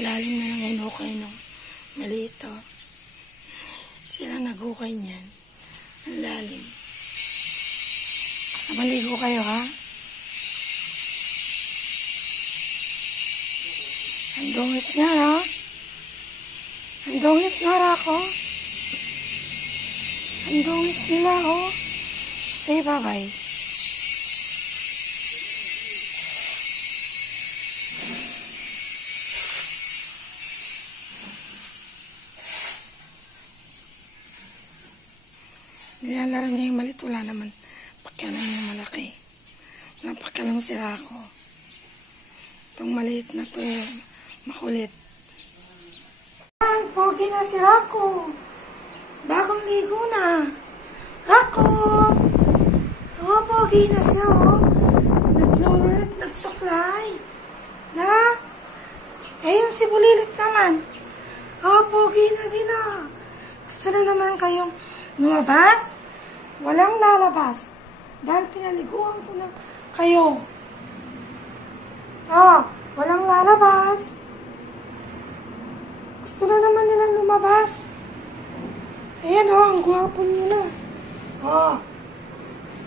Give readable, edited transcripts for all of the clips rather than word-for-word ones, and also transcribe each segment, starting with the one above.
Lalim na lang hinukay nung maliit to. Sila naghukay niyan. Ang lalim. Maligo kayo, ha? Ang dungis niya, ha? Ang dungis nga, Rako. Ang dungis nila, oh. Say bye-bye. Nilalaro niya yung maliit, wala naman. Pakialam niya malaki. Napakialam si Rako. Itong maliit na to, makulit. Ay, pogi na si Rako. Bagong ligo na. Rako! Oh, pogi na siya, oh. Nag-blower at nagsuklay. Na? Eh, yung si Bulilit naman. Oh, pogi na din, ah. Gusto na naman kayong lumabas? Walang lalabas. Dahil pinaliguan ko na kayo. Ah, walang lalabas. Gusto na naman nilang lumabas. Ayan, oh, ang gwapo nila. Oh,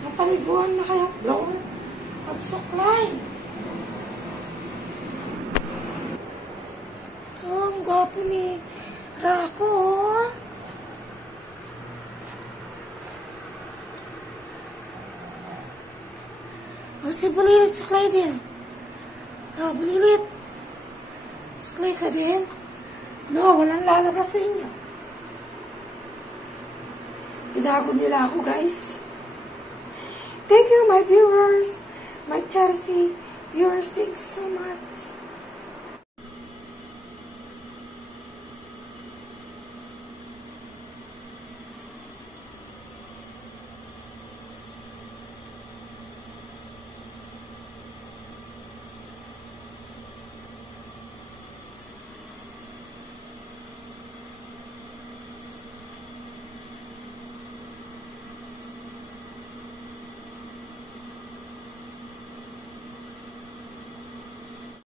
napaliguan na kayo. Blower at suklay. Oh, ang gwapo ni Rako, oh. Oh, si Bulilit, suklay din. Oh, Bulilit. Suklay ka din. No, walang lalabas sa inyo. Binago nila ako, guys. Thank you, my viewers. My charity viewers, thanks so much.